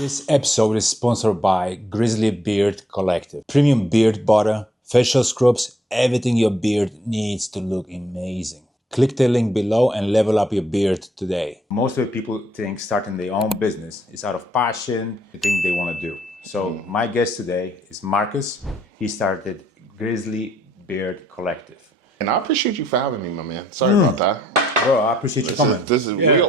This episode is sponsored by Grizzly Beard Collective. Premium beard butter, facial scrubs, everything your beard needs to look amazing. Click the link below and level up your beard today. Most of the people think starting their own business is out of passion, the thing they want to do. So my guest today is Marcus. He started Grizzly Beard Collective. And I appreciate you for having me, my man. Sorry about that. Bro, I appreciate you coming.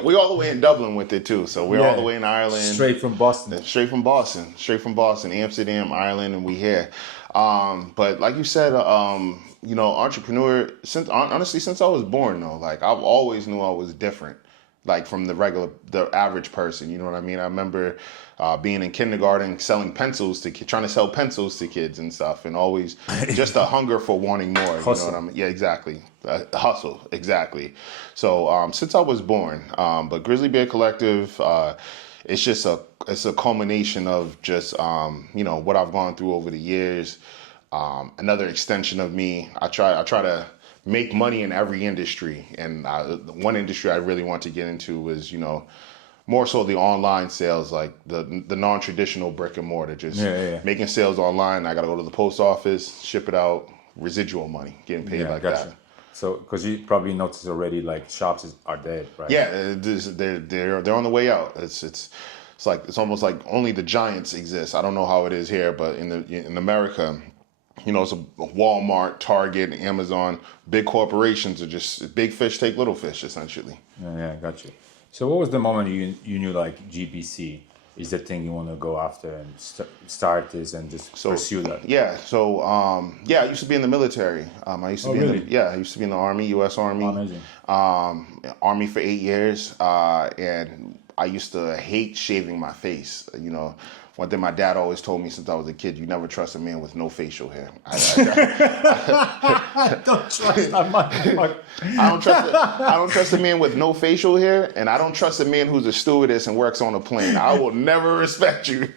We all the way in Dublin with it too. So we're all the way in Ireland. Straight from Boston. Straight from Boston, Amsterdam, Ireland, and we here. But like you said, entrepreneur. Since I was born though, like I've always knew I was different, like from the average person. You know what I mean? I remember being in kindergarten, selling pencils trying to sell pencils to kids and stuff, and always just a hunger for wanting more. You know what I mean? Yeah, exactly. Hustle, exactly. So since I was born, but Grizzly Beard Collective, it's just a culmination of just what I've gone through over the years. Another extension of me. I try to make money in every industry, and one industry I really want to get into was more so the online sales, like the non-traditional brick and mortar, just making sales online. I got to go to the post office, ship it out, residual money, getting paid like that. So, because you probably noticed already, like shops are dead, right? Yeah, they're on the way out. It's almost like only the giants exist. I don't know how it is here, but in America, it's a Walmart, Target, Amazon. Big corporations are just big fish take little fish, essentially. Yeah, got you. So, what was the moment you knew like GBC is the thing you want to go after and start this and just pursue that? Yeah. So, I used to be in the military. I used to be in the Army, U.S. Army. Amazing. Army for 8 years, and I used to hate shaving my face. One thing my dad always told me since I was a kid: you never trust a man with no facial hair. I don't trust that much. I don't trust a man with no facial hair, and I don't trust a man who's a stewardess and works on a plane. I will never respect you.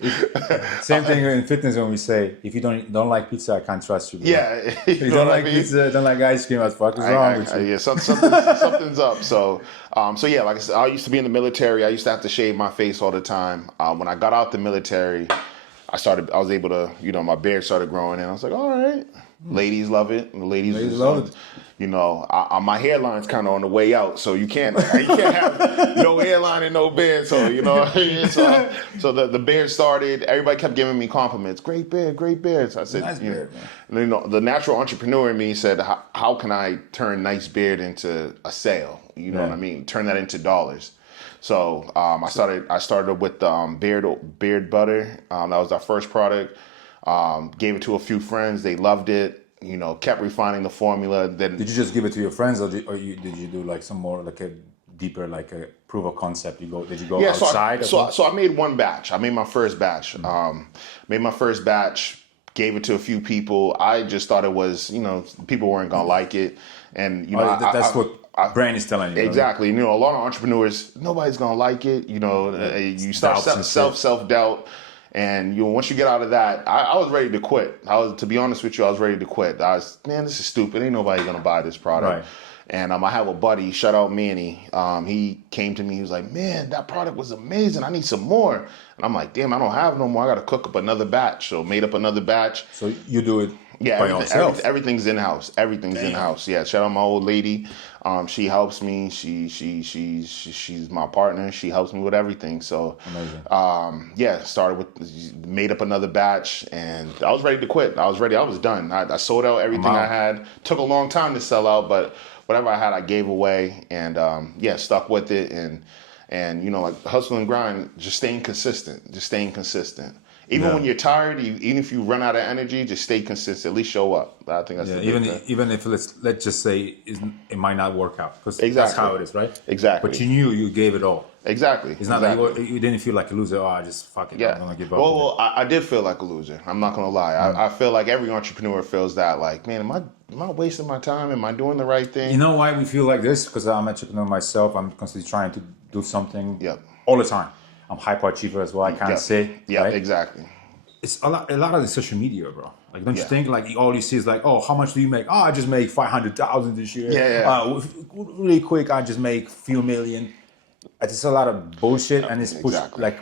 Same thing in fitness when we say, if you don't like pizza, I can't trust you. Bro. Yeah. If you don't like pizza, don't like ice cream, what the fuck is wrong with you? Yeah, something's up. So like I said, I used to be in the military. I used to have to shave my face all the time. When I got out the military, I was able to, my beard started growing, and I was like, all right, ladies love it. The ladies love it. My hairline's kind of on the way out, so you can't have no hairline and no beard. So so the beard started. Everybody kept giving me compliments. Great beard. So I said, nice beard, man. The natural entrepreneur in me said, how can I turn nice beard into a sale? You know what I mean? Turn that into dollars. So I started with beard butter. That was our first product. Gave it to a few friends. They loved it. Kept refining the formula. Then did you just give it to your friends, or did you do like some more like a deeper like a proof of concept? Did you go outside? So I made one batch. I made my first batch. Gave it to a few people. I just thought it was people weren't gonna like it, and that's what brand is telling you. Exactly. Right? A lot of entrepreneurs, nobody's gonna like it. You start self-doubt. And once you get out of that, I was ready to quit. To be honest with you, I was ready to quit. This is stupid. Ain't nobody gonna buy this product. Right. And I have a buddy, shout out Manny. He came to me. He was like, "Man, that product was amazing. I need some more." And I'm like, "Damn, I don't have no more. I got to cook up another batch." So made up another batch. So you do it by yourself? Everything's in house. Everything's in house. Yeah. Shout out my old lady. She helps me. She's my partner. She helps me with everything. So amazing. Made up another batch, and I was ready to quit. I was ready. I was done. I sold out everything I had. Took a long time to sell out, but whatever I had, I gave away, and stuck with it, and like hustle and grind, just staying consistent. Even when you're tired, even if you run out of energy, just stay consistent. At least show up. I think that's even if let's just say it might not work out, because that's how it is, right? Exactly. But you knew you gave it all. Exactly. It's not like you didn't feel like a loser. Oh, I just fuck it. Yeah. I'm gonna give up. Well, I did feel like a loser. I'm not gonna lie. I feel like every entrepreneur feels that. Like, man, am I wasting my time? Am I doing the right thing? You know why we feel like this? Because I'm an entrepreneur myself. I'm constantly trying to do something. Yep. All the time. I'm hyper achiever as well. I can't say. Yeah, right? Exactly. It's a lot of the social media, bro. Like, don't you think? Like, all you see is like, oh, how much do you make? Oh, I just make 500,000 this year. Yeah. Really quick, I just make few million. It's a lot of bullshit, and it's pushed like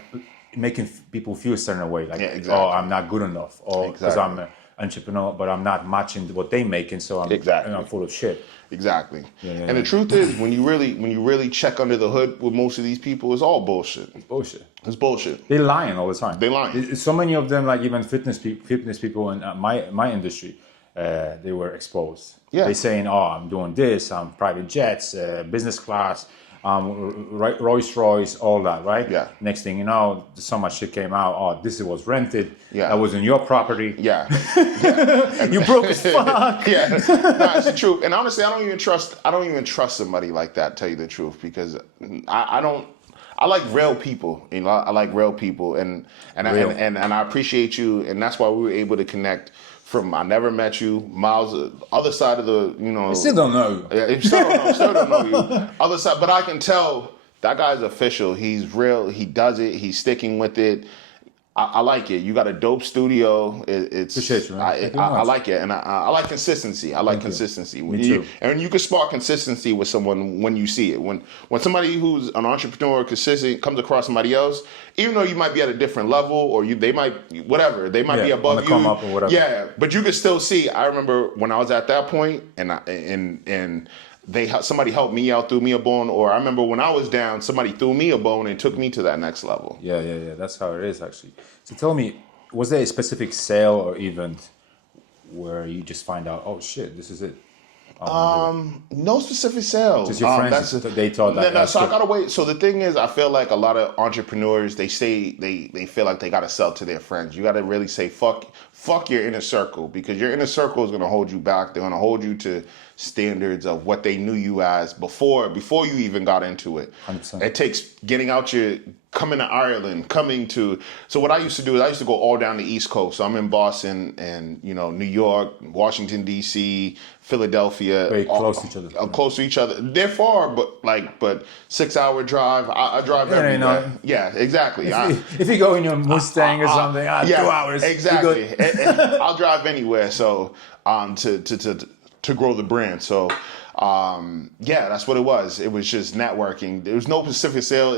making people feel a certain way, like, Yeah, exactly. oh, I'm not good enough, or because I'm an entrepreneur, but I'm not matching what they making, so I'm full of shit. Exactly. Yeah, And the truth is, when you really check under the hood with most of these people, it's all bullshit. It's bullshit. It's bullshit. They're lying all the time. They lying. So many of them, like even fitness people in my industry, they were exposed. Yeah. They saying, "Oh, I'm doing this. I'm private jets, business class, Rolls Royce, all that." Right. Yeah. Next thing you know, so much shit came out. Oh, this was rented. Yeah. That was in your property. Yeah. You broke as fuck. Yeah. No, it's the truth. And honestly, I don't even trust somebody like that, tell you the truth, because I like real people. You know, I like real people, and I appreciate you, and that's why we were able to connect. I never met you, miles other side of the, you know. I still don't know you. Yeah, still don't know you. Other side, but I can tell that guy's official. He's real. He does it. He's sticking with it. I like it. You got a dope studio. It's appreciate you, man. I like it, and I like consistency. I like consistency. Me too. And you can spark consistency with someone when you see it. When somebody who's an entrepreneur consistent comes across somebody else, even though you might be at a different level, or they might be above you. Come up or whatever. Yeah, but you can still see. I remember when I was at that point, and somebody helped me out, threw me a bone, or I remember when I was down, somebody threw me a bone and took me to that next level. Yeah. That's how it is, actually. So tell me, was there a specific sale or event where you just find out, oh shit, this is it? No specific sales. Just your friends, they thought that. No, so I gotta wait. So the thing is, I feel like a lot of entrepreneurs, they say they feel like they gotta sell to their friends. You gotta really say fuck your inner circle, because your inner circle is gonna hold you back. They're gonna hold you to standards of what they knew you as before you even got into it. 100%. It takes coming to Ireland, so what I used to do is I used to go all down the East Coast. So I'm in Boston and, New York, Washington, D.C., Philadelphia. Very close to each other. Close to each other. They're far, but 6-hour drive. I drive everywhere. Yeah, exactly. If you go in your Mustang or something, 2 hours. Exactly. I'll drive anywhere. So to grow the brand. So that's what it was. It was just networking. There was no specific sale.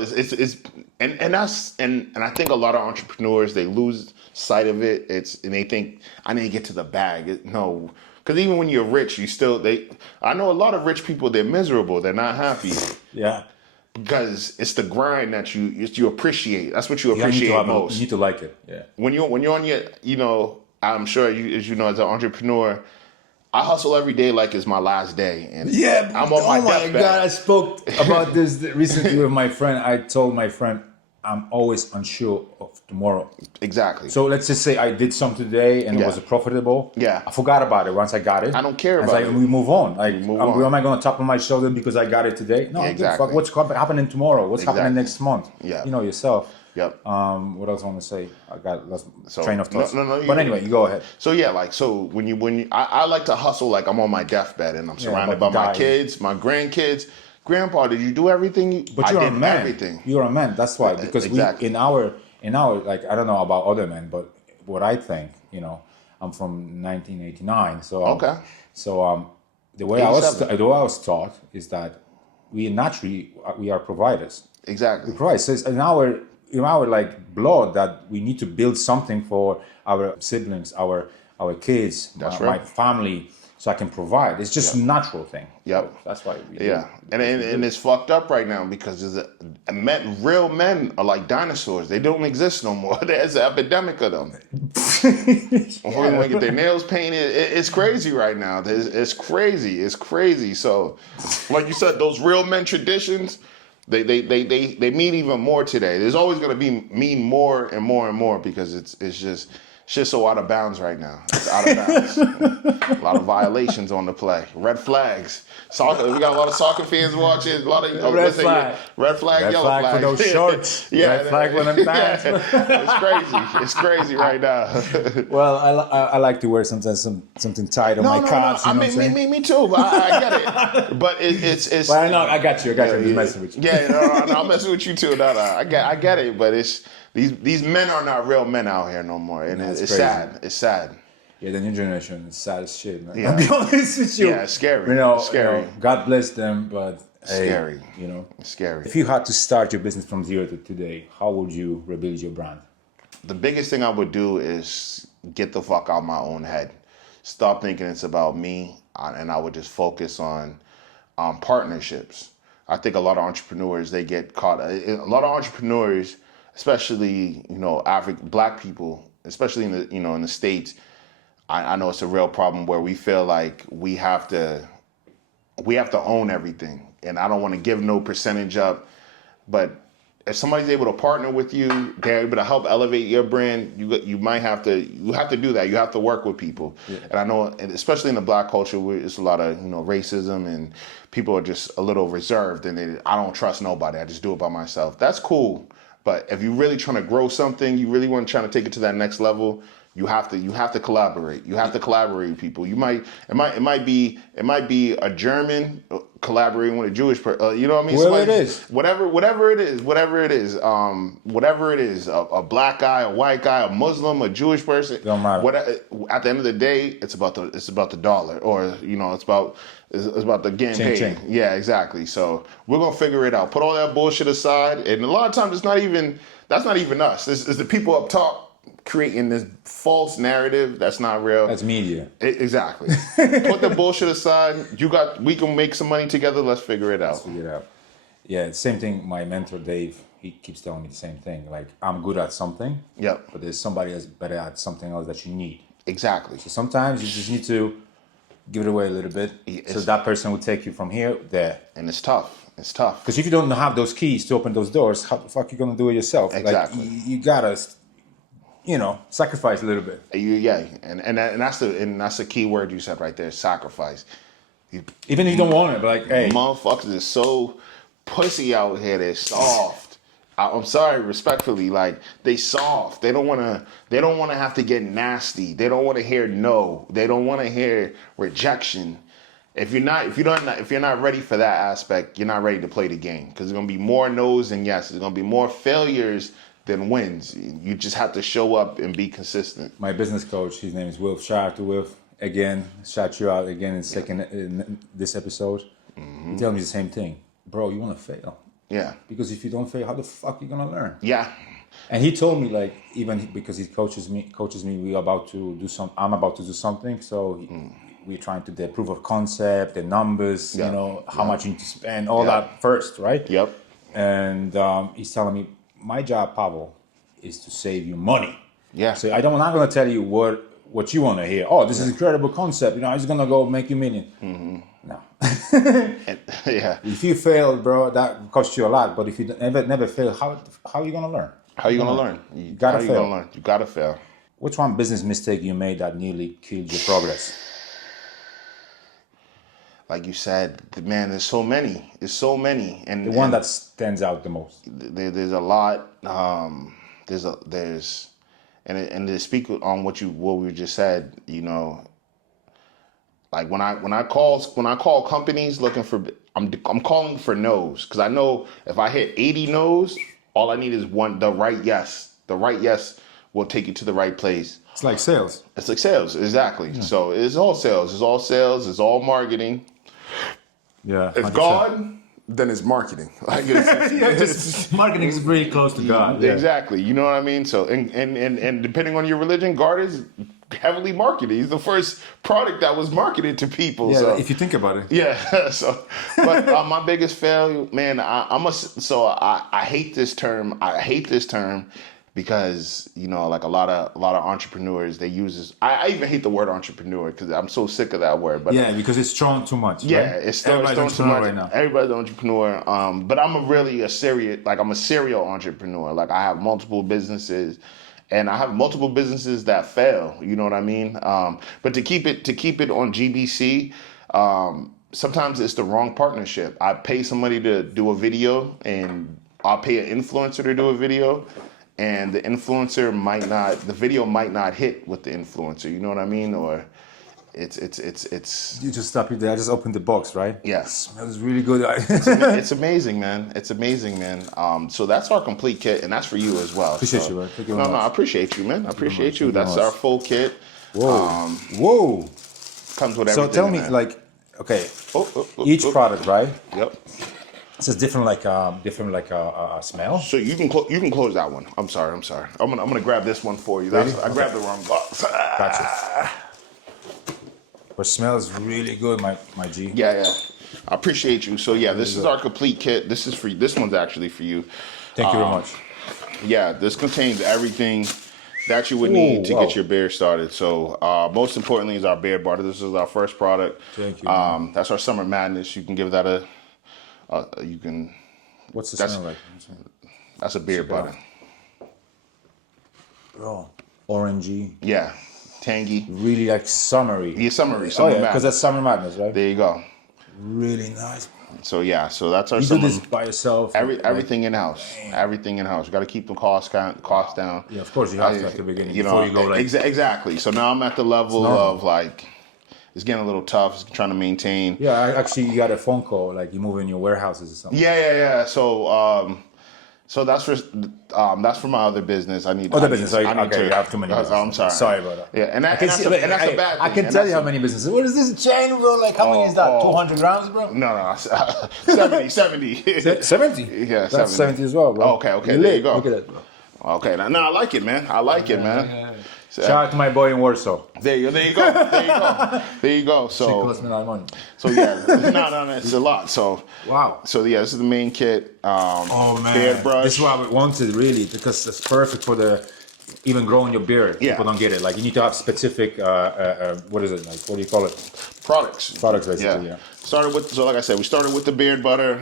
And I think a lot of entrepreneurs, they lose sight of it. And they think, I need to get to the bag. No, because even when you're rich, I know a lot of rich people, they're miserable. They're not happy. Yeah. Because it's the grind that you appreciate. That's what you appreciate most. You need to like it. Yeah. When you're on your, I'm sure as you know, as an entrepreneur, I hustle every day like it's my last day. And I'm on my deathbed. God, I spoke about this recently with my friend. I told my friend, I'm always unsure of tomorrow. Exactly. So let's just say I did something today and it was profitable. Yeah. I forgot about it once I got it. I don't care about it. We move on. Am I going to tap on my shoulder because I got it today? No, exactly. Fuck, what's happening tomorrow? What's happening next month? Yeah. You know yourself. Yep. What else I want to say? I got lost train of thoughts. No. But anyway, you go ahead. So when I like to hustle like I'm on my deathbed and I'm surrounded by my kids, my grandkids. Grandpa, did you do everything? But you're a man. Everything. You're a man. That's why, because exactly. in our like, I don't know about other men, but what I think, I'm from 1989. So okay. So the way I was taught is that we are providers. Exactly. We provide. So it's in our like blood that we need to build something for our siblings, our kids, my family, so I can provide. It's just a natural thing. Yep. So that's why we do. And it's fucked up right now because real men are like dinosaurs. They don't exist no more. There's an epidemic of them. Before they get their nails painted, it's crazy right now. It's crazy. So, like you said, those real men traditions, they mean even more today. There's always going to mean more and more and more because it's just shit's so out of bounds right now. It's out of bounds. A lot of violations on the play. Red flags. Soccer. We got a lot of soccer fans watching. A lot of red flag. Red flag. Yellow flag for those shorts. Red flag for them pants. It's crazy. It's crazy right now. Well, I like to wear sometimes something tight on my calves. No. Me too. But I get it. But it's. But I know. I got you. I'm just messing with you. Yeah. I'm messing with you too. No. I get it. But it's. These men are not real men out here no more, and it's sad. It's sad. Yeah, the new generation is sad as shit, man. Yeah. I'll be honest with you. Yeah, it's scary. It's scary. God bless them, but Scary. You know, It's scary. if you had to start your business from zero to today, how would you rebuild your brand? The biggest thing I would do is get the fuck out of my own head. Stop thinking it's about me, and I would just focus on partnerships. I think a lot of entrepreneurs, they get caught. A lot of entrepreneurs, especially Black people, especially in the States. I know it's a real problem where we feel like we have to own everything, and I don't want to give no percentage up, but if somebody's able to partner with you, they're able to help elevate your brand. You have to do that. You have to work with people. Yeah. And I know, especially in the Black culture, where it's a lot of racism, and people are just a little reserved, and I don't trust nobody. I just do it by myself. That's cool, but if you're really trying to grow something, you really want to try to take it to that next level. You have to collaborate. You have to collaborate with people. It might be a German collaborating with a Jewish person. You know what I mean? Whatever it is, a Black guy, a white guy, a Muslim, a Jewish person. Don't matter. At the end of the day, it's about the dollar, or it's about the getting paid. Ching. Yeah, exactly. So we're gonna figure it out. Put all that bullshit aside, and a lot of times that's not even us. It's the people up top creating this false narrative that's not real. That's media. Exactly. Put the bullshit aside. We can make some money together. Let's figure it out. Yeah, same thing. My mentor Dave, he keeps telling me the same thing. Like, I'm good at something. Yep. But there's somebody that's better at something else that you need. Exactly. So sometimes you just need to give it away a little bit, so that person will take you from here there. And it's tough. It's tough. Because if you don't have those keys to open those doors, how the fuck you gonna do it yourself? Exactly. Like, you gotta, sacrifice a little bit. And that's the key word you said right there, sacrifice. Even if you don't want it, but like, hey, motherfuckers is so pussy out here. They're soft. I'm sorry, respectfully, like, they soft. They don't wanna have to get nasty. They don't want to hear no. They don't want to hear rejection. If you're not ready for that aspect, you're not ready to play the game, because there's gonna be more no's than yes. There's gonna be more failures than wins. You just have to show up and be consistent. My business coach, his name is Wilf. Shout out to Wilf again. Shout you out again in this episode. Mm-hmm. He tells me the same thing, bro. You want to fail? Yeah. Because if you don't fail, how the fuck you gonna learn? Yeah. And he told me, like, even because he coaches me, I'm about to do something, so we're trying to do the proof of concept, the numbers, how much you need to spend, all that first, right? Yep. And he's telling me, my job, Pavel, is to save you money. Yeah. So I'm not going to tell you what you want to hear. Oh, this is an incredible concept. It's going to go make you million. Mm-hmm. No. Yeah. If you fail, bro, that costs you a lot. But if you never fail, how are you going to learn? How are you going to learn? You got to fail. You got to fail. What's one business mistake you made that nearly killed your progress? Like you said, man, there's so many. And the one that stands out the most. There's a lot. And to speak on what we just said, like when I call companies looking for, I'm calling for no's, because I know if I hit 80 no's, all I need is the right yes. The right yes will take you to the right place. It's like sales. It's like sales, exactly. Yeah. So it's all sales. It's all marketing. Yeah. If 100%. God, then it's marketing. Like marketing is pretty close to God. Yeah. Exactly. You know what I mean? So and depending on your religion, God is heavily marketed. He's the first product that was marketed to people. Yeah, so if you think about it. Yeah. So, but my biggest failure, man, I hate this term. Because like a lot of entrepreneurs, they use this. I even hate the word entrepreneur because I'm so sick of that word. But because it's thrown too much. Yeah, right? it's thrown too much right now. Everybody's an entrepreneur. But I'm a serial entrepreneur. Like, I have multiple businesses, and I have multiple businesses that fail. You know what I mean? But to keep it on GBC. Sometimes it's the wrong partnership. I pay somebody to do a video, and I'll pay an influencer to do a video. And the video might not hit with the influencer, you know what I mean? Or it's. You just stop it there. I just opened the box, right? Yes. It smells really good. It's amazing, man. It's amazing, man. So that's our complete kit, and that's for you as well. Appreciate you, man. Thank you very much. I appreciate you, man. I appreciate you. That's our full kit. Whoa. Comes with everything. So tell me, man. like, okay, each product, right? Yep. It's just different, like a smell. So you can close that one. I'm sorry. I'm gonna grab this one for you. Really? I grabbed the wrong box. Gotcha. But smells really good, my G. Yeah. I appreciate you. So yeah, this is our complete kit. This one's actually for you. Thank you very much. Yeah, this contains everything that you would need to wow. get your beard started. So most importantly is our beard butter. This is our first product. Thank you. That's our summer madness. You can give that you can. What's the smell like? That's a beard butter. Bro, orangey. Yeah, tangy. Really like summery. Yeah, summer Oh yeah, madness. because that's summer madness, right? There you go. Really nice. So yeah, so that's our You do summer. this by yourself? Everything in house. Everything in house. You got to keep the costs down. Yeah, of course you have to at the beginning before you go like. Exactly. So now I'm at the level of like, it's getting a little tough. It's trying to maintain. Yeah, actually, you got a phone call like you move in your warehouses or something. Yeah. So that's for my other business. Other business. You have too many businesses. I'm sorry. Sorry about that. Yeah, and that's a bad thing. I can tell you how many businesses. What is this chain, bro? Like how many is that? 200 grams, bro? No, 70. 70. Yeah, That's 70 as well, bro. Okay. There you go. Look at that, bro. Okay, now I like it, man. Yeah. Shout out to my boy in Warsaw. There you go. She cost me a lot of money. So yeah, no, it's a lot. So wow. So yeah, this is the main kit. Oh man, beard brush. this is what I wanted really because it's perfect for even growing your beard. Yeah. People don't get it. Like you need to have specific. What is it? Like what do you call it? Products Basically. Yeah. Like I said, we started with the beard butter.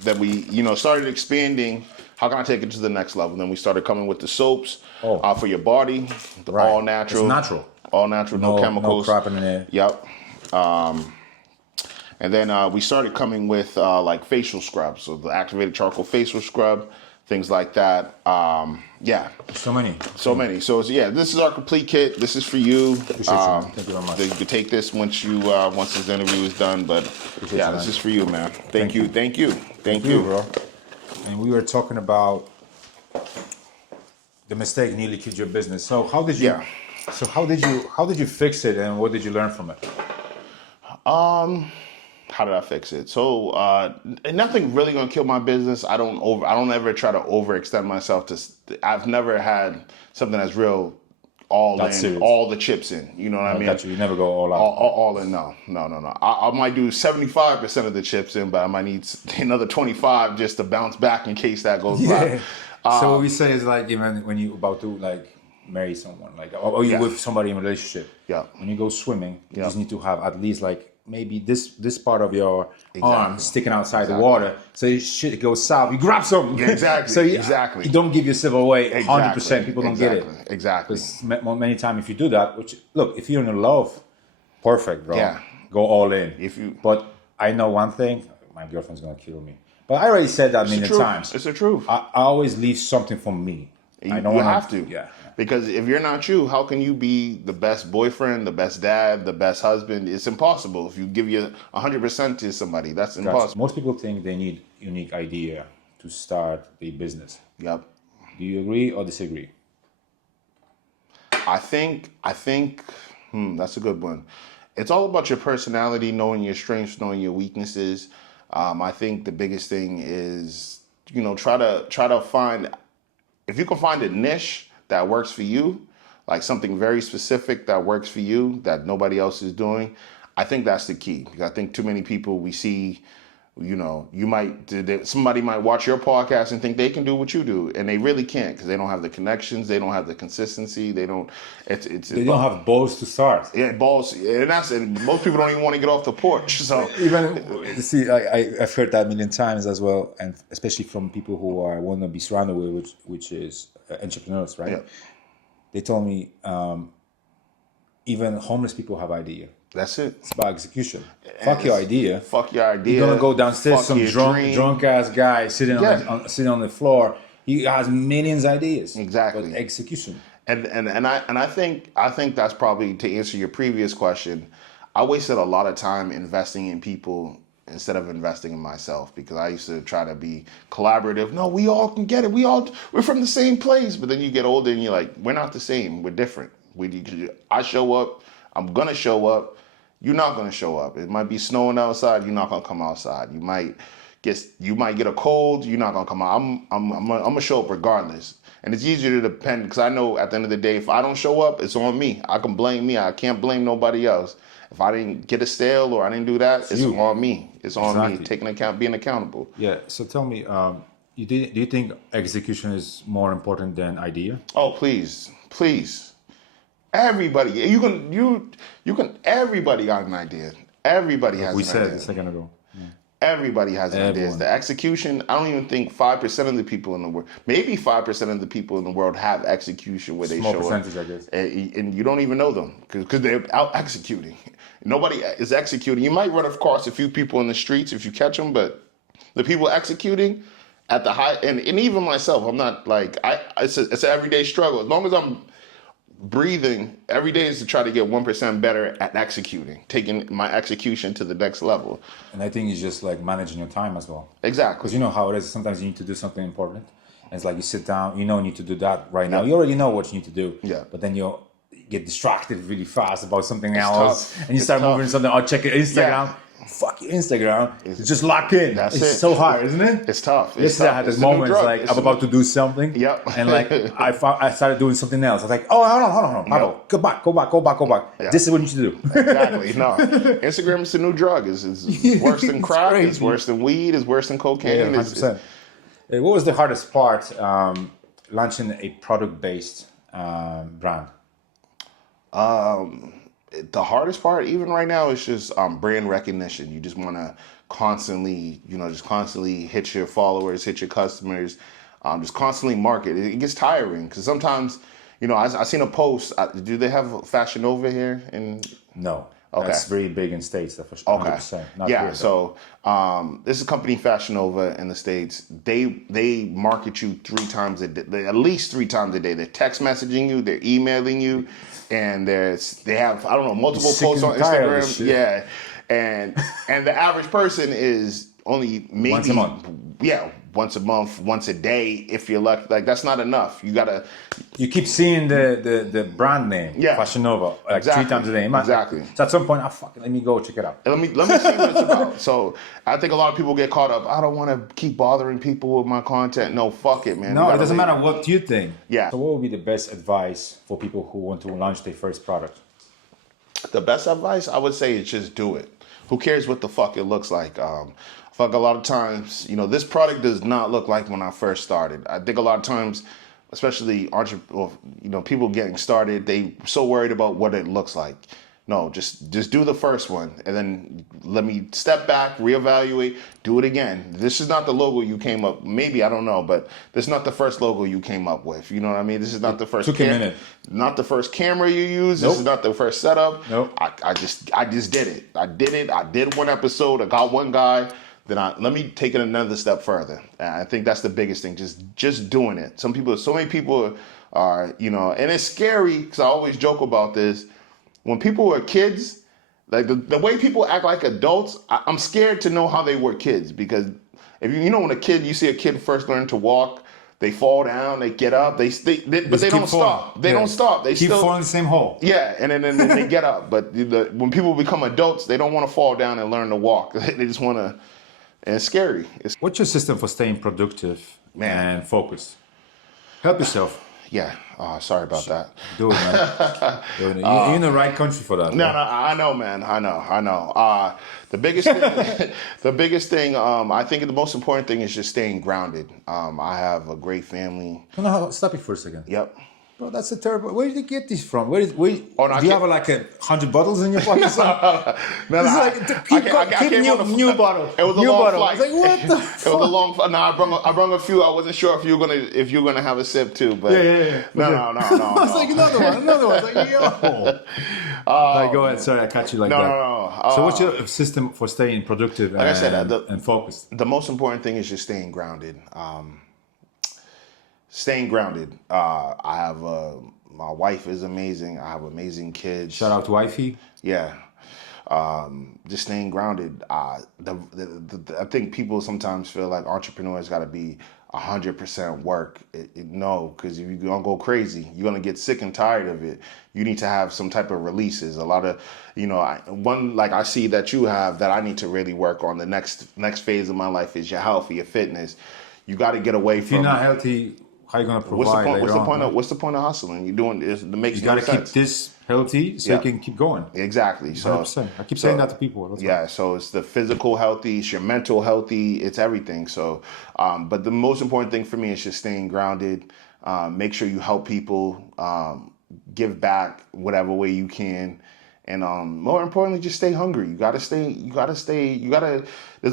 Then we started expanding. How can I take it to the next level? Then we started coming with the soaps for your body, all natural. It's natural. All natural, no chemicals. No crap in there. Yep. And then we started coming with like facial scrubs, so the activated charcoal facial scrub, things like that. Yeah. So many. So this is our complete kit. This is for you. Appreciate you, man. Thank you very much. You can take this once this interview is done. But this is for you, man. Thank you, bro. And we were talking about the mistake nearly killed your business. So how did you? Yeah. So how did you fix it, and what did you learn from it? How did I fix it? So nothing really gonna kill my business. I don't ever try to overextend myself. I've never had something that's real all the chips in. You know what I mean? Got you. You never go all out. All in. No. I might do 75% of the chips in, but I might need another 25 just to bounce back in case that goes bad. So what we say is like even when you're about to like marry someone, like or you're with somebody in a relationship. Yeah. When you go swimming, you just need to have at least like maybe this part of your arm sticking outside the water. So it goes south. You grab something. Yeah, exactly. So you don't give yourself away 100%. People don't get it. Exactly. Because many times if you do that, which look, if you're in love, perfect, bro. Yeah. Go all in. But I know one thing. My girlfriend's gonna kill me. But I already said that many times. It's the truth. I always leave something for me. You have to. Yeah. Because if you're not you, how can you be the best boyfriend, the best dad, the best husband? It's impossible. If you give your 100% to somebody, that's impossible. Most people think they need unique idea to start a business. Yep. Do you agree or disagree? I think that's a good one. It's all about your personality, knowing your strengths, knowing your weaknesses. I think the biggest thing is, try to find, if you can find a niche that works for you, like something very specific that works for you that nobody else is doing, I think that's the key. Because I think too many people we see, somebody might watch your podcast and think they can do what you do, and they really can't because they don't have the connections, they don't have the consistency, they don't have balls to start. Yeah, balls, and most people don't even want to get off the porch. So I've heard that a million times as well, and especially from people who want to be surrounded with, which is entrepreneurs, right? Yeah. They told me even homeless people have idea. That's it. It's about execution. Fuck your idea. You're gonna go downstairs. Some drunk ass guy sitting on the floor. He has millions of ideas. Exactly. But execution. And I think that's probably, to answer your previous question, I wasted a lot of time investing in people instead of investing in myself, because I used to try to be collaborative. No, we all can get it. We're from the same place. But then you get older and you're like, we're not the same. We're different. I show up. I'm gonna show up. you're not gonna show up. It might be snowing outside, you're not gonna come outside. You might get a cold, you're not gonna come out. I'm gonna show up regardless. And it's easier to depend because I know at the end of the day, if I don't show up, it's on me. I can blame me. I can't blame nobody else. If I didn't get a sale or I didn't do that, it's on me. It's on me taking account, being accountable. Yeah. So tell me, do you think execution is more important than idea? Oh, please. Everybody, everybody got an idea. Everybody has an idea. We said a second ago. Everybody has an idea. The execution, I don't even think 5% of the people in the world, maybe 5% of the people in the world have execution where they Small show percentage, up. I guess. And you don't even know them because they're out executing. Nobody is executing. You might run across a few people in the streets if you catch them, but the people executing at the high, and even myself, I'm not like, it's an everyday struggle. As long as I'm breathing, every day is to try to get 1% better at executing, taking my execution to the next level. And I think it's just like managing your time as well. Exactly. Because you know how it is. Sometimes you need to do something important. And it's like you sit down, you need to do that right now. You already know what you need to do. Yeah. But then you get distracted really fast about something else. Tough. And you start moving something. I'll check your Instagram. Yeah. Fuck your Instagram. It's just lock in. That's it's it. so hard, isn't it? It's tough. Yesterday I had this moment, like I'm about to do something. Yep. And like I started doing something else. I was like, oh, hold on. Pablo, go back. Yeah. This is what you need to do. Exactly. No. Instagram is the new drug. It's worse than crack. Crazy. It's worse than weed. It's worse than cocaine. Yeah, 100%. What was the hardest part launching a product-based brand? The hardest part, even right now, is just brand recognition. You just want to constantly hit your followers, hit your customers, just constantly market. It gets tiring because sometimes, I seen a post. Do they have Fashion Nova here? No. Okay. That's very big in States, for sure. 100%. Not yeah. here, So this is a company, Fashion Nova, in the States. They market you 3 times a day, at least 3 times a day. They're text messaging you, they're emailing you, and they have multiple posts on Instagram. Yeah, and the average person is only maybe once a month. Yeah, once a month, once a day, if you're lucky. Like that's not enough. You keep seeing the brand name, Fashion Nova, like 3 times a day. Exactly. So at some point, let me go check it out. Let me see what it's about. So I think a lot of people get caught up. I don't want to keep bothering people with my content. No, fuck it, man. No, it doesn't matter what you think. Yeah. So what would be the best advice for people who want to launch their first product? The best advice I would say is just do it. Who cares what the fuck it looks like? I feel like a lot of times, this product does not look like when I first started. I think a lot of times, especially people getting started, they so worried about what it looks like. No, just do the first one and then let me step back, reevaluate, do it again. This is not the logo you came up. Maybe, I don't know, but this is not the first logo you came up with. You know what I mean? This is not the first. Took a minute. Not the first camera you used. Nope. This is not the first setup. Nope. I just did it. I did one episode. I got one guy. Then let me take it another step further. And I think that's the biggest thing. Just doing it. So many people are, and it's scary because I always joke about this. When people were kids, like the way people act like adults, I'm scared to know how they were kids because if when you see a kid first learn to walk, they fall down, they get up, but they don't stop. They don't stop. They keep still falling in the same hole. Yeah, and then they get up. But when people become adults, they don't want to fall down and learn to walk. They just want to, and it's scary. What's your system for staying productive and focused? Help yourself. Yeah. Sorry about that. Do it, man. You're in the right country for that. No, I know, man. I know. The biggest thing, I think the most important thing is just staying grounded. I have a great family. No, stop you for a second. Yep. Bro, that's a terrible. Where did you get these from? Do you have like 100 bottles in your pocket? Keep new bottle. It was a new long bottle. flight. I was like, what the fuck? It was a long. No, I brought a few. I wasn't sure if you were gonna have a sip too, but yeah. No. I was like, another one. I was like, yo. Go ahead. Sorry, I caught you like that. No. So, what's your system for staying productive and focused? The most important thing is just staying grounded. Staying grounded. I have my wife is amazing. I have amazing kids. Shout out to wifey. Yeah. Just staying grounded. I think people sometimes feel like entrepreneurs got to be 100% work. No, because if you're gonna go crazy, you're gonna get sick and tired of it. You need to have some type of releases. A lot of, one like I see that you have that I need to really work on. The next phase of my life is your health, your fitness. You got to get away from. If you're not healthy, how you gonna provide? What's the point of hustling? You're doing this. It makes You got no to sense. keep this healthy so you can keep going. Exactly. So 100%. I keep saying that to people. So it's the physical healthy, it's your mental healthy, it's everything. So, but the most important thing for me is just staying grounded. Make sure you help people, give back whatever way you can. And more importantly, just stay hungry. There's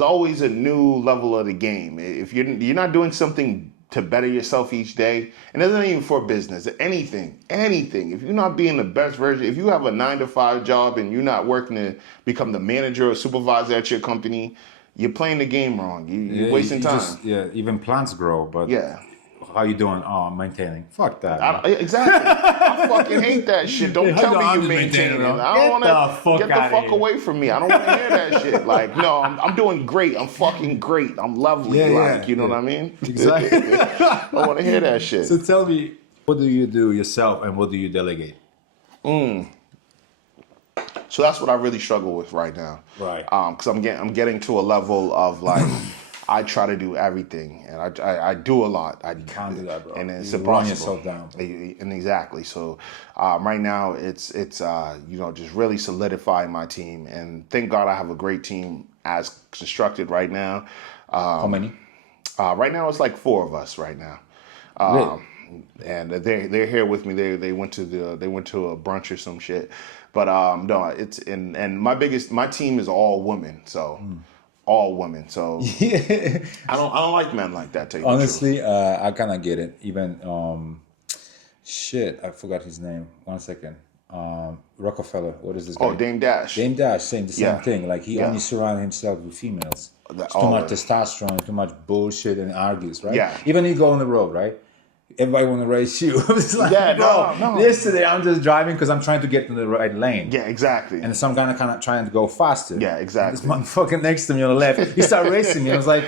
always a new level of the game. If you're not doing something to better yourself each day, and it's not even for business, anything. If you're not being the best version, if you have a 9-to-5 job and you're not working to become the manager or supervisor at your company, you're playing the game wrong. You're wasting time. Even plants grow, but how you doing? Oh, I'm maintaining. Fuck that. Exactly. I fucking hate that shit. Don't tell me you're maintaining. I don't want to get the fuck away from me. I don't want to hear that shit. Like, no, I'm doing great. I'm fucking great. I'm lovely. You know what I mean? Exactly. I don't want to hear that shit. So tell me, what do you do yourself and what do you delegate? So that's what I really struggle with right now. Right. Because I'm getting to a level of like. I try to do everything, and I do a lot. You can't do that, bro. And it's you impossible. Run yourself down. And exactly. So right now, it's just really solidifying my team, and thank God I have a great team as constructed right now. How many? Right now, it's like 4 of us right now. Really? And they're here with me. They went to a brunch or some shit. But no, it's and my team is all women. So. All women, so I don't like men like that. Honestly, I kind of get it. Even I forgot his name. 1 second. Rockefeller. What is this guy? Oh, Dame Dash. Dame Dash, same thing. Like he only surrounded himself with females. It's too much testosterone, too much bullshit, and argues, right? Yeah. Even you go on the road, right? Everybody want to race you. It's like, bro, no. Yesterday I'm just driving because I'm trying to get to the right lane. Yeah, exactly. And some kind of trying to go faster. Yeah, exactly. This motherfucker next to me on the left, he started racing me. I was like,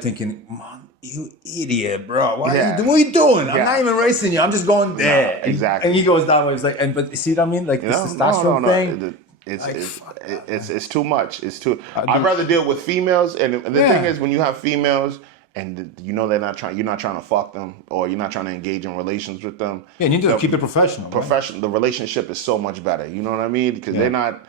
thinking, man, you idiot, bro. What are you doing? I'm not even racing you. I'm just going there. No, exactly. And he goes that way. It's like, but you see what I mean? Like this testosterone thing. It's too much. It's too. I'd rather deal with females. And the thing is, when you have females. And you're not trying to fuck them, or you're not trying to engage in relations with them. Yeah, you need to keep it professional. Professional. Right? The relationship is so much better. You know what I mean? Because they're not.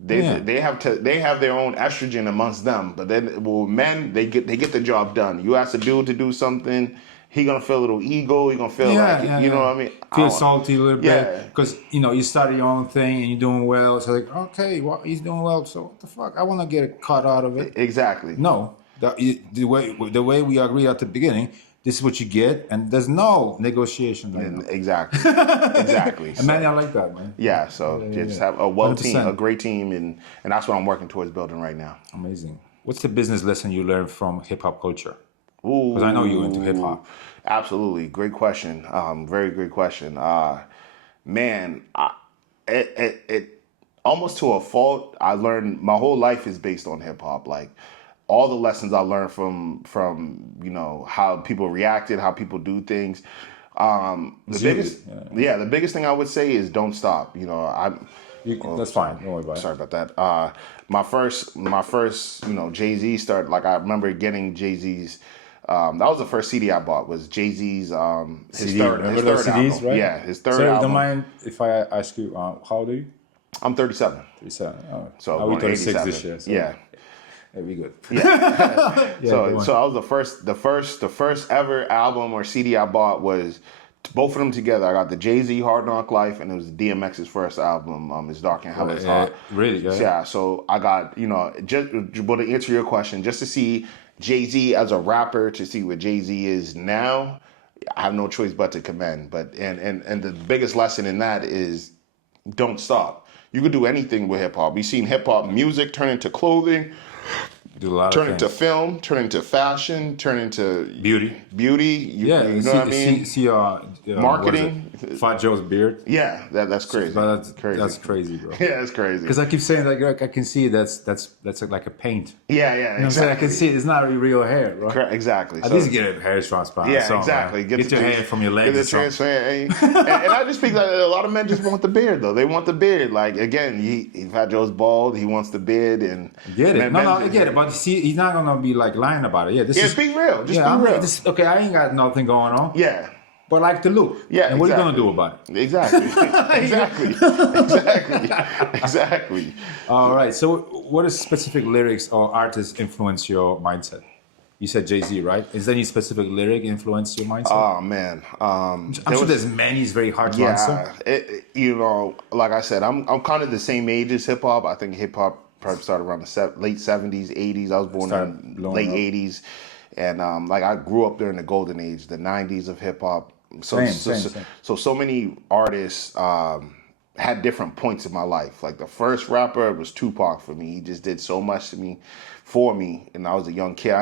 They have their own estrogen amongst them, but then men they get the job done. You ask a dude to do something, he gonna feel a little ego. He gonna feel you know what I mean? Feel salty a little bit because you started your own thing and you're doing well. So like, okay, well, he's doing well. So what the fuck? I want to get a cut out of it. Exactly. No. The way we agreed at the beginning, this is what you get, and there's no negotiation. Exactly. And man, I like that, man. Yeah. So just have a great team, and that's what I'm working towards building right now. Amazing. What's the business lesson you learned from hip hop culture? Because I know you're into hip hop. Absolutely, great question. Very great question. Man, it almost to a fault. I learned my whole life is based on hip hop, like. All the lessons I learned from how people reacted, how people do things. The biggest thing I would say is don't stop. That's fine. Don't worry about it. Sorry about that. My first Jay-Z start. Like I remember getting Jay-Z's. That was the first CD I bought. Was Jay-Z's his third CDs, album. Right? Yeah, his third album. album. Don't mind if I ask you how old are you? I'm 37. 37. Oh. So I'll be 36 this year. So. Yeah. That'd be good. Yeah. So I was the first ever album or CD I bought was both of them together. I got the Jay-Z Hard Knock Life, and it was DMX's first album. It's Dark and Hell is Hot. Really? Yeah. So I got just to answer your question, just to see Jay-Z as a rapper, to see what Jay-Z is now, I have no choice but to commend. But and the biggest lesson in that is don't stop. You could do anything with hip hop. We've seen hip hop music turn into clothing. Turn into film, turn into fashion, turn into beauty. You know what I mean? See, marketing. Fat Joe's beard. Yeah, that's crazy. But Crazy. that's crazy, bro. Yeah, that's crazy. Because I keep saying like I can see that's like a paint. Yeah, You know what I'm saying? exactly. I can see it's not real hair, right? Exactly. At So, least get a hair transplant. yeah, something, exactly. right? Get your hair from your legs. Get the transplant. And I just think that a lot of men just want the beard, though. They want the beard. Like, again, Fat Joe's bald. He wants the beard. And Get it? men No, I just- get it. But see, he's not gonna be like lying about it. Yeah, this is. be real. Just Yeah, be real. okay, I ain't got nothing going on. Yeah. But I like to look. Yeah, And what are you exactly. gonna do about it? Exactly. All right. So, what is specific lyrics or artists influence your mindset? You said Jay-Z, right? Is there any specific lyric influence your mindset? Oh man, I'm sure there's many. It's very hard to answer. Like I said, I'm kind of the same age as hip hop. I think hip hop probably started around the late '70s, '80s. I was born in late '80s, and like I grew up during the golden age, the '90s of hip hop. Same. So many artists had different points in my life. Like the first rapper was Tupac for me. He just did so much for me, and I was a young kid.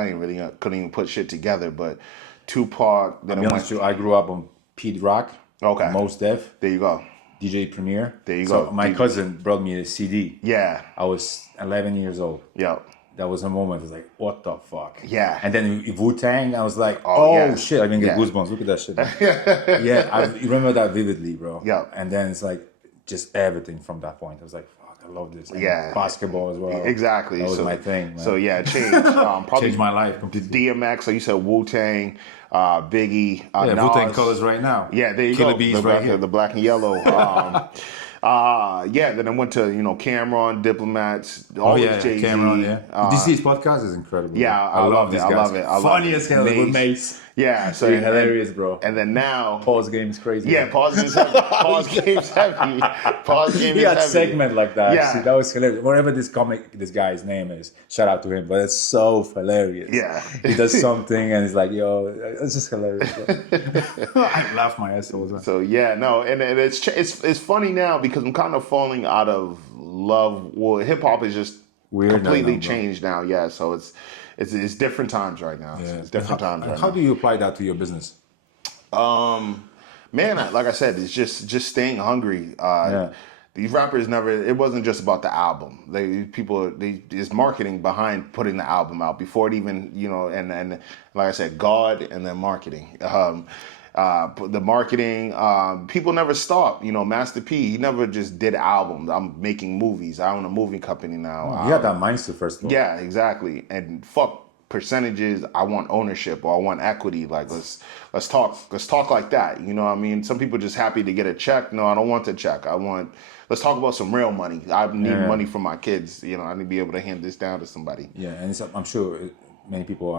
Couldn't even put shit together. But Tupac. Then I'll be honest with you, I grew up on Pete Rock. Okay. Mos Def. There you go. DJ Premier. There you so go. My cousin brought me a CD. Yeah. I was 11 years old. Yep. That was a moment. I was like, what the fuck? Yeah. And then Wu-Tang, I was like, yeah. shit. I even get goosebumps. Look at that shit. Yeah, I remember that vividly, bro. Yep. And then it's like just everything from that point. I was like, fuck, I love this. And Yeah. basketball as well. Exactly. That was my thing, man. So yeah, it changed. Probably Changed my life completely. DMX, like you said, Wu-Tang, Biggie, Yeah, Nas. Wu-Tang colors right now. Yeah, there you Killer go. Bees the right here. The black and yellow. Then I went to Cameron, Diplomats, always Jay-Z. Cameron, yeah. Did you see his podcast? Is incredible. Yeah, I love these it. I guys. love it. I love Funny it. as hell with mates. Yeah, so They're hilarious, bro. And then now, Pause game is crazy. yeah, pause game's heavy. Pause game's heavy. Pause game He is had heavy. segment like that. Yeah. Actually. That was hilarious. Whatever this guy's name is, shout out to him. But it's so hilarious. Yeah. He does something and he's like, yo, it's just hilarious. Bro. I laugh my ass all the time. So yeah, no, and it's funny now because I'm kind of falling out of love. Well, hip hop is just Weird completely now, bro. changed now. Yeah, so it's different times right now. Yeah. It's different times right How now. do you apply that to your business? Man, like I said, it's just staying hungry. These rappers it wasn't just about the album. There's marketing behind putting the album out before it even, and like I said, God and then marketing. The marketing, people never stop. Master P, he never just did albums. I'm making movies. I own a movie company now. You had that mindset first of all. Yeah, exactly. And fuck percentages. I want ownership or I want equity. Like let's talk like that. You know what I mean? Some people just happy to get a check. No, I don't want the check. Let's talk about some real money. I need money for my kids. I need to be able to hand this down to somebody. Yeah, and I'm sure many people,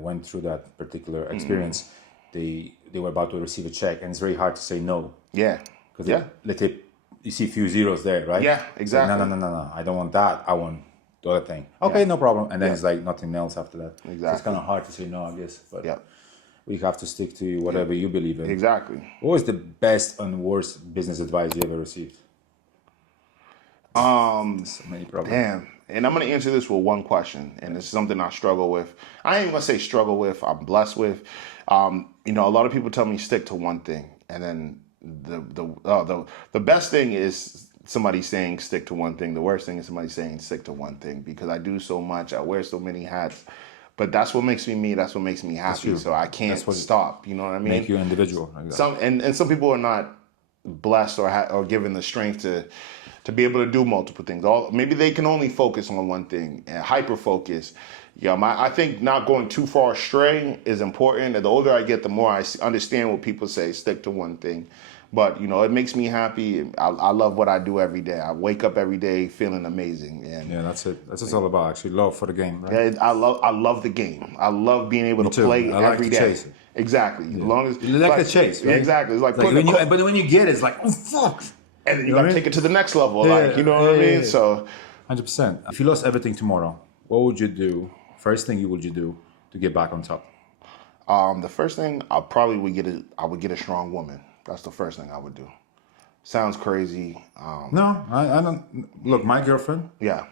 went through that particular experience. They were about to receive a check, and it's very hard to say no. Yeah. Because let's say you see a few zeros there, right? Yeah, exactly. Like, no, I don't want that. I want the other thing. Okay, no problem. And then it's like nothing else after that. Exactly. So it's kind of hard to say no, I guess. But Yeah. we have to stick to whatever you believe in. Exactly. What was the best and worst business advice you ever received? So many problems. Damn. And I'm going to answer this with one question, and it's something I struggle with. I ain't even going to say struggle with. I'm blessed with. A lot of people tell me stick to one thing, and then the best thing is somebody saying stick to one thing. The worst thing is somebody saying stick to one thing, because I do so much. I wear so many hats. But that's what makes me me. That's what makes me happy. So I can't stop. You know what I mean? Make you individual. Like that. Some people are not blessed or given the strength to be able to do multiple things. Maybe they can only focus on one thing and hyper focus. I think not going too far astray is important. And the older I get, the more I understand what people say. Stick to one thing. But, it makes me happy. I love what I do every day. I wake up every day feeling amazing. And yeah, that's it. That's what it's all about, actually. Love for the game, right? I love the game. I love being able to play every day. Chase it. Exactly. As long as You like the chase, right? Yeah, exactly. It's like but when you get it, it's like, oh, fuck. and then you got to take it to the next level. You know what I mean? Yeah. So 100%. If you lost everything tomorrow, what would you do? First thing would you do to get back on top? The first thing I would get a strong woman. That's the first thing I would do. Sounds crazy. No, I don't. Look, my girlfriend, Yeah.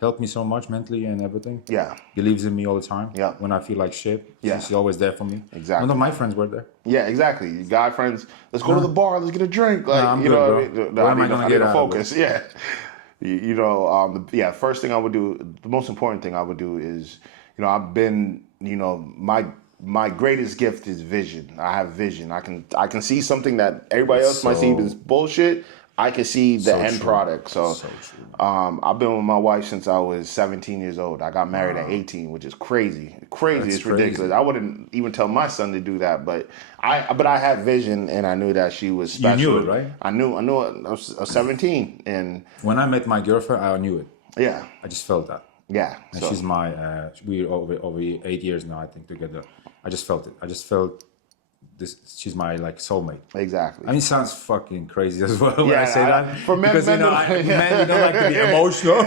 helped me so much mentally and everything. Yeah. Believes in me all the time. Yeah. When I feel like shit, Yeah. she's always there for me. Exactly. None of my friends were there. Yeah, exactly. You guy friends, let's go to the bar, let's get a drink. Like, I'm you good, know bro. what I mean? Where am I gonna get out of focus. Yeah. First thing I would do, the most important thing I would do is, I've been, my greatest gift is vision. I have vision. I can see something that everybody else might see as bullshit. I can see the end product. So true. I've been with my wife since I was 17 years old. I got married at 18, which is crazy. It's ridiculous. I wouldn't even tell my son to do that, but I had vision and I knew that she was special. You knew it, right? I knew it. I was 17, and when I met my girlfriend, I knew it. Yeah. I just felt that. Yeah. And she's my, we're over 8 years now, I think, together. I just felt it. I just felt this. She's my soulmate. Exactly. I mean, it sounds fucking crazy as well when I say that. For men, because men men, we don't like to be emotional.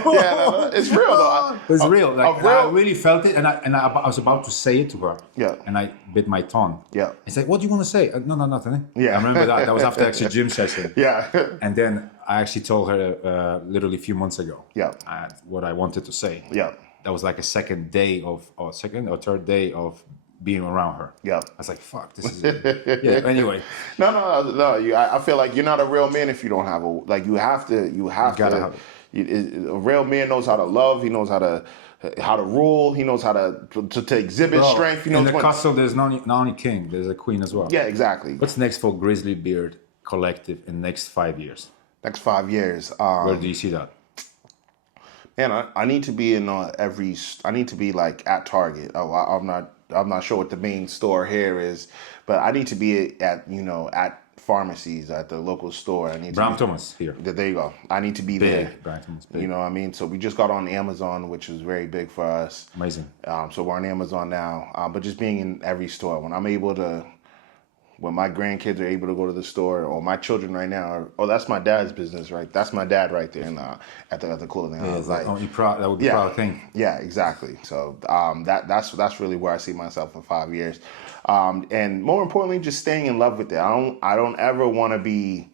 It's real though. It's real. I really felt it, and I was about to say it to her. Yeah. And I bit my tongue. Yeah. It's like, what do you want to say? No, nothing. Yeah. I remember that. That was after actually gym session. Yeah. And then I actually told her literally a few months ago. Yeah. What I wanted to say. Yeah. That was like a second or third day of being around her. Yeah. I was like, fuck, this is it. Yeah, anyway. No. I feel like you're not a real man if you don't have you have to. Have it. A real man knows how to love. He knows how to rule. He knows how to exhibit strength. He knows in the castle, there's not only king, there's a queen as well. Yeah, exactly. What's next for Grizzly Beard Collective in the next 5 years? Next 5 years. Where do you see that? Man, I need to be in I need to be at Target. I'm not sure what the main store here is, but I need to be at pharmacies, at the local store. I need Brown Thomas here. There you go. I need to be there. Brown Thomas, big. You know what I mean? So we just got on Amazon, which is very big for us. Amazing. So we're on Amazon now. But just being in every store, when my grandkids are able to go to the store, or my children right now, that's my dad's business, right? That's my dad right there at the clothing. Yeah, that would be a proud thing. Yeah, exactly. So that's really where I see myself in 5 years, and more importantly, just staying in love with it. I don't ever want to be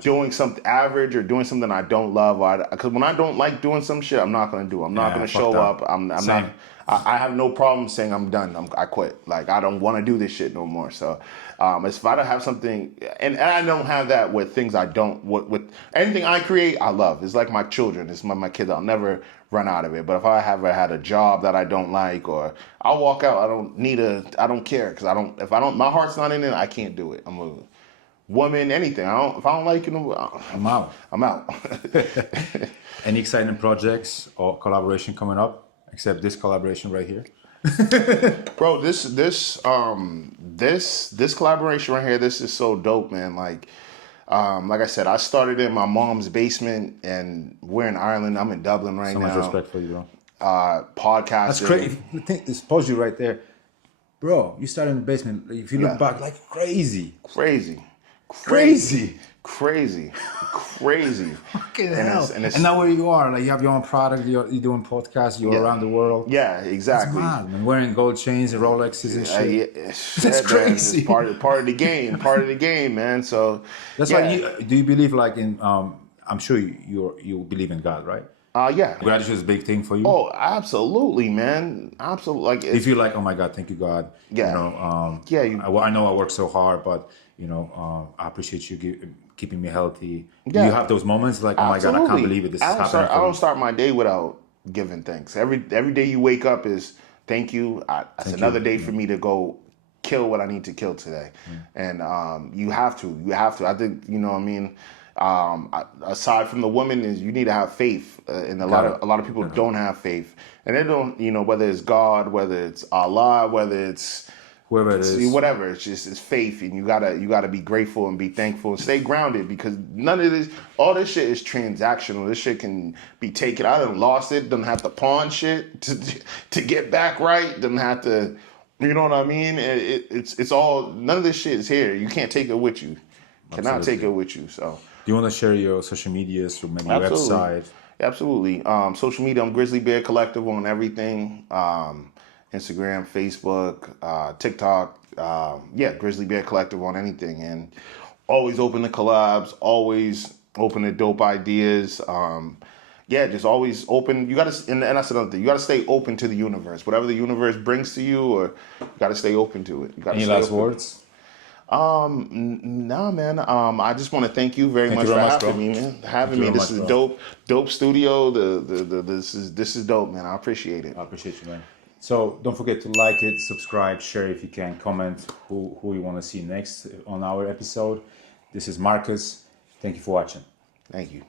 doing something average or doing something I don't love. Because when I don't like doing some shit, I'm not gonna do. I'm not gonna show up. I'm not. I have no problem saying I'm done. I quit. I don't want to do this shit no more. So, if I don't have something, and I don't have that with things I don't, with anything I create, I love. It's like my children. It's my kids. I'll never run out of it. But if I ever had a job that I don't like, or I'll walk out. I don't care, because my heart's not in it, I can't do it. I'm a woman, anything. If I don't like it, I'm out. I'm out. Any exciting projects or collaboration coming up? Except this collaboration right here. Bro, this collaboration right here, this is so dope, man. Like I said, I started in my mom's basement, and we're in Ireland. I'm in Dublin right now. So much respect for you, bro. Podcasting. That's crazy. This pause you right there. Bro, you started in the basement. If you look back, crazy. Fucking hell. And now where you are, you have your own product, you're doing podcasts, you're around the world. Yeah, exactly. That's mad, man. Wearing gold chains and Rolexes and shit. That's crazy. Part of the game, man. So that's why. Do you believe in? I'm sure you believe in God, right? Yeah. Gratitude is a big thing for you. Oh, absolutely, man. Absolutely. You feel oh my God, thank you, God. Yeah. I know I work so hard, but I appreciate you keeping me healthy. Yeah. Do you have those moments oh my God, I can't believe it. This is happening. I don't start my day without giving thanks. Every day you wake up is thank you. That's another day for me to go kill what I need to kill today. And you have to. I think aside from the woman, is you need to have faith, and a lot of people don't have faith, and they don't. Whether it's God, whether it's Allah, whether it's whoever it is, whatever. It's faith, and you gotta be grateful and be thankful and stay grounded, because none of this, all this shit is transactional. This shit can be taken. I done lost it. Doesn't have to pawn shit to get back right. Doesn't have to. You know what I mean? It's all. None of this shit is here. You can't take it with you. Cannot take it with you. So. Do you want to share your social medias or maybe your website? Absolutely. Social media, I'm Grizzly Beard Collective on everything. Instagram, Facebook, TikTok. Grizzly Beard Collective on anything. And always open to collabs, always open to dope ideas. yeah, just always open. You got to, and that's another thing. You got to stay open to the universe. Whatever the universe brings to you, or you got to stay open to it. You got to Any stay last open. words? No, man. I just want to thank you very Thank much you for very much, bro. having me, man. Thank you Having me. very This much, is bro. dope studio. This is dope, man. I appreciate it. I appreciate you, man. So don't forget to like it, subscribe, share if you can, comment who you want to see next on our episode. This is Marcus. Thank you for watching. Thank you.